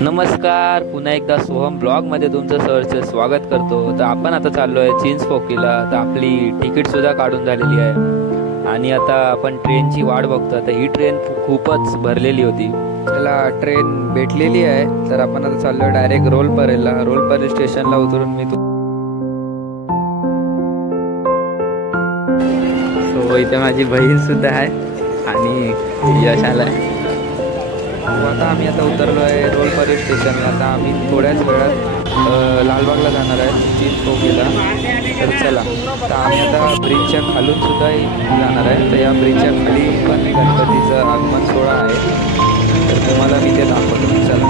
नमस्कार, पुन्हा एकदा सोहम ब्लॉगमध्ये तुमचं सहर्ष स्वागत करतो. तर आपण आता चाललो आहे चिंचपोकळीला. तर आपली तिकीटसुद्धा काढून झालेली आहे आणि आता आपण ट्रेनची वाट बघतो. तर ही ट्रेन खूपच भरलेली होती. त्याला ट्रेन भेटलेली आहे. तर आपण आता चाललो आहे डायरेक्ट रोलपरेला. रोलपरे स्टेशनला उतरून मी इथे माझी बहीणसुद्धा आहे आणि यश आला आहे. आता आम्ही आता उतरलो आहे रोलपरे स्टेशनला. आता आम्ही थोड्याच वेळात लालबागला जाणार आहे चिंचपोकळीला. तर चला, तर आम्ही आता ब्रिजच्या खालून सुद्धा जाणार आहे. तर या ब्रिजच्या खाली पण गणपतीचं आगमन सोहळा आहे. तर तुम्हाला मी ते दाखवतो. चला,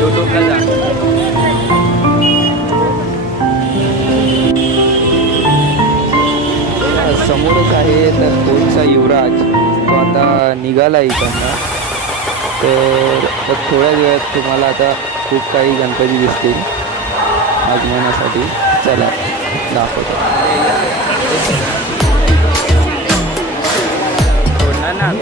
यूट्यूबला जा. समोरच आहे तर कोणचा युवराज, तो आता निघाला इकडनं. तर थोड्या वेळात तुम्हाला आता खूप काही गणपती दिसतील आगमनासाठी. चला दाखवतो. सोडणार ना.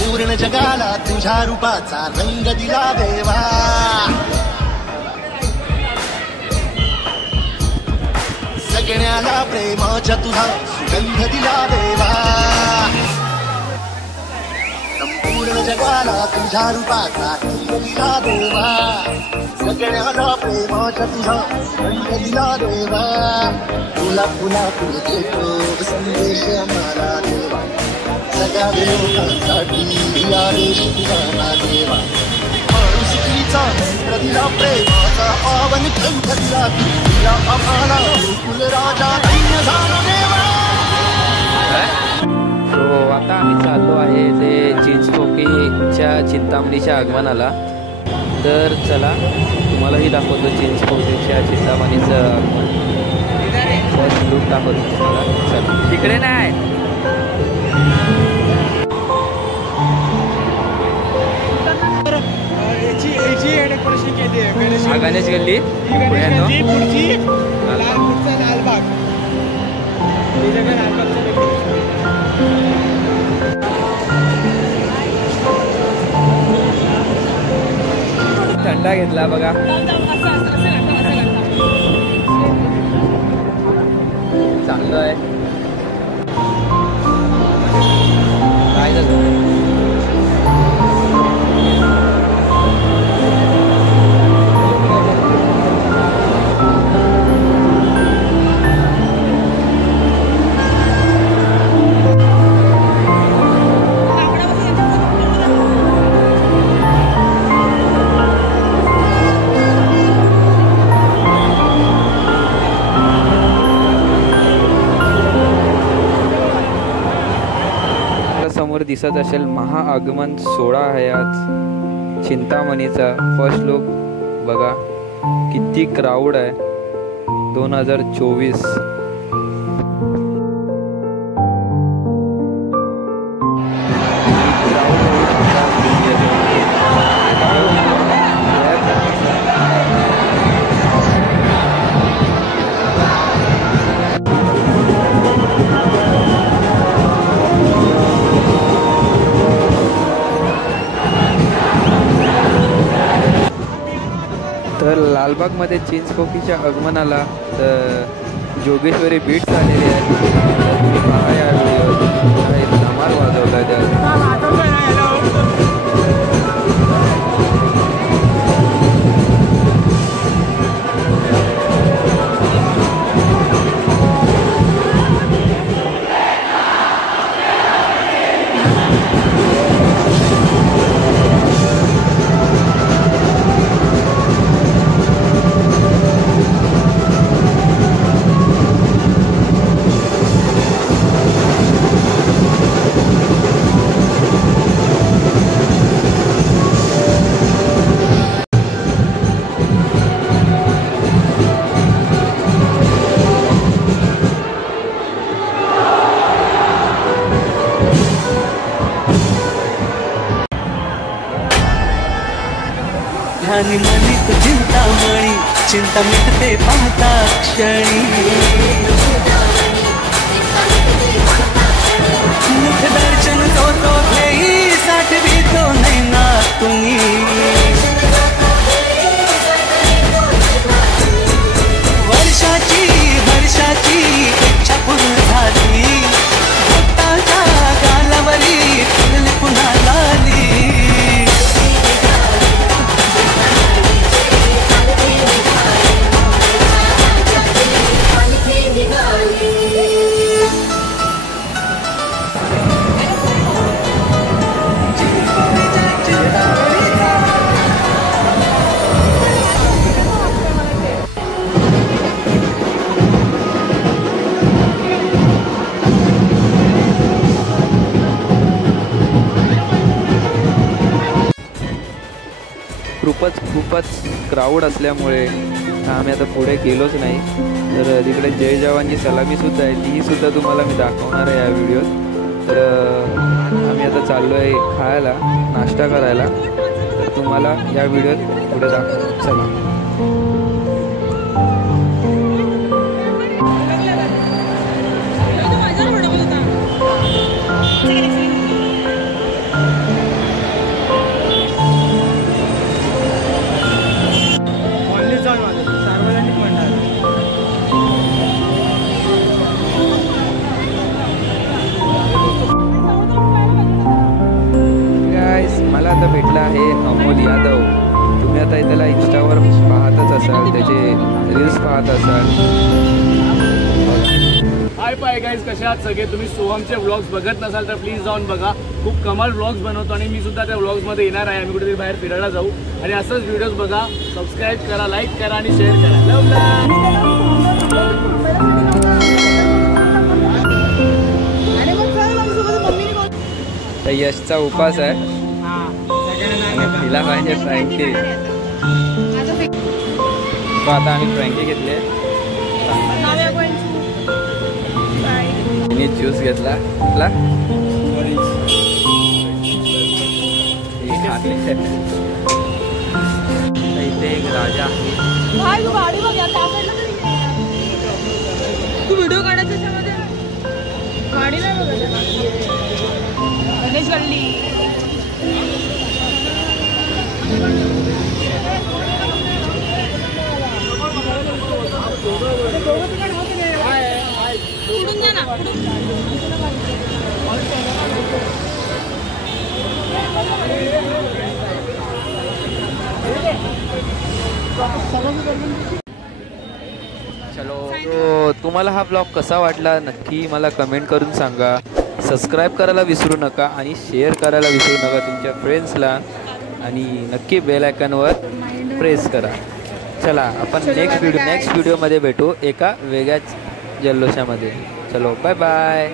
पूर्ण जगाला तुझ्या रूपाचा रंग दिला देवा. सगळ्याला प्रेमाच्या तुझा सुगंध दिला देवा. संपूर्ण जगाला तुझ्या रूपाचा रंग दिला देवा. सगळ्याला प्रेमाच्या तुझा सुगंध दिला देवा. तुला फुला फुल देतो संदेश आम्हाला देवा. सगळ्या देवतांसाठी आदेश दिला देवा. माणुसकीचा मंत्र दिला, प्रेमाचा पावन ग्रंथ दिला. दिला आम्हाला गोकुल राजा दैन्य झाला देवा. तो आता आम्ही चाललो आहे ते चिंचपोकळीच्या चिंतामणीच्या आगमनाला. तर चला, तुम्हालाही दाखवतो चिंचपोकळीच्या चिंतामणीचं आगमन. फर्स्ट लुक दाखवतो तुम्हाला. चला, तिकडे नाही. गणेश गल्ली थंडा घेतला बघा. चांगलं आहे. काय झालं? समोर दिसत असेल महाआगमन सोहळा आहे आज चिंतामणीचा. फर्स्ट लुक बघा, किती क्राऊड आहे. 2024 तर लालबागमध्ये चिंचपोकळीच्या आगमनाला तर जोगेश्वरी बीट्स आलेली आहे. तुम्ही पहा या व्हिडिओ, धमाल वाजवला त्यात. आणि मनीत चिंतामणी, चिंता मिटते पाहता क्षणी. मुख दर्शन जो तो घेई, साठवी तो नैना तुम्ही. वर्षाची वर्षाची इच्छा पूर्ण झाली, भक्ताच्या गालावरी फुलली पुन्हा लाली. खूपच क्राऊड असल्यामुळे आम्ही आता पुढे गेलोच नाही. तर तिकडे जय जवानची सलामीसुद्धा आहे, तीही सुद्धा तुम्हाला मी दाखवणार आहे या व्हिडिओत. तर आम्ही आता चाललो आहे खायला, नाश्ता करायला. तर तुम्हाला या व्हिडिओत पुढे दाखवतो. चला. मला आता भेटला आहे अमोल यादव. तुम्ही आता त्याला इंस्टावर पाहतच असाल, त्याचे रील्स पाहत असाल. हाय पाय गाईज, कसे आहात सगळे. तुम्ही सोहमचे व्लॉग्स बघत नसाल तर प्लीज जाऊन बघा. खूप कमाल व्लॉग्स बनवतो आणि मी सुद्धा त्या व्लॉग्समध्ये येणार आहे. आम्ही कुठेतरी बाहेर फिरायला जाऊ आणि असंच व्हिडिओज बघा. सबस्क्राईब करा, लाईक करा आणि शेअर करा. तर यशचा उपास आहे, तिला पाहिजे फ्रँकी. तो आता आम्ही फ्रँकी घेतले, तिने ज्यूस घेतला. इथे एक राजा आहे. तू व्हिडिओ काढायचा त्याच्यामध्ये गाडी नाही बघा. गणेश गल्ली चलो. तो तुम्हाला हा ब्लॉग कसा वाटला नक्की मला कमेंट करून सांगा. सबस्क्राईब करायला विसरू नका आणि शेअर करायला विसरू नका तुमच्या फ्रेंड्सला. आणि नक्की बेल आयकॉनवर प्रेस करा. चला आपण नेक्स्ट व्हिडिओमध्ये भेटू एका वेगळ्याच जल्लोषामध्ये. चलो बाय बाय.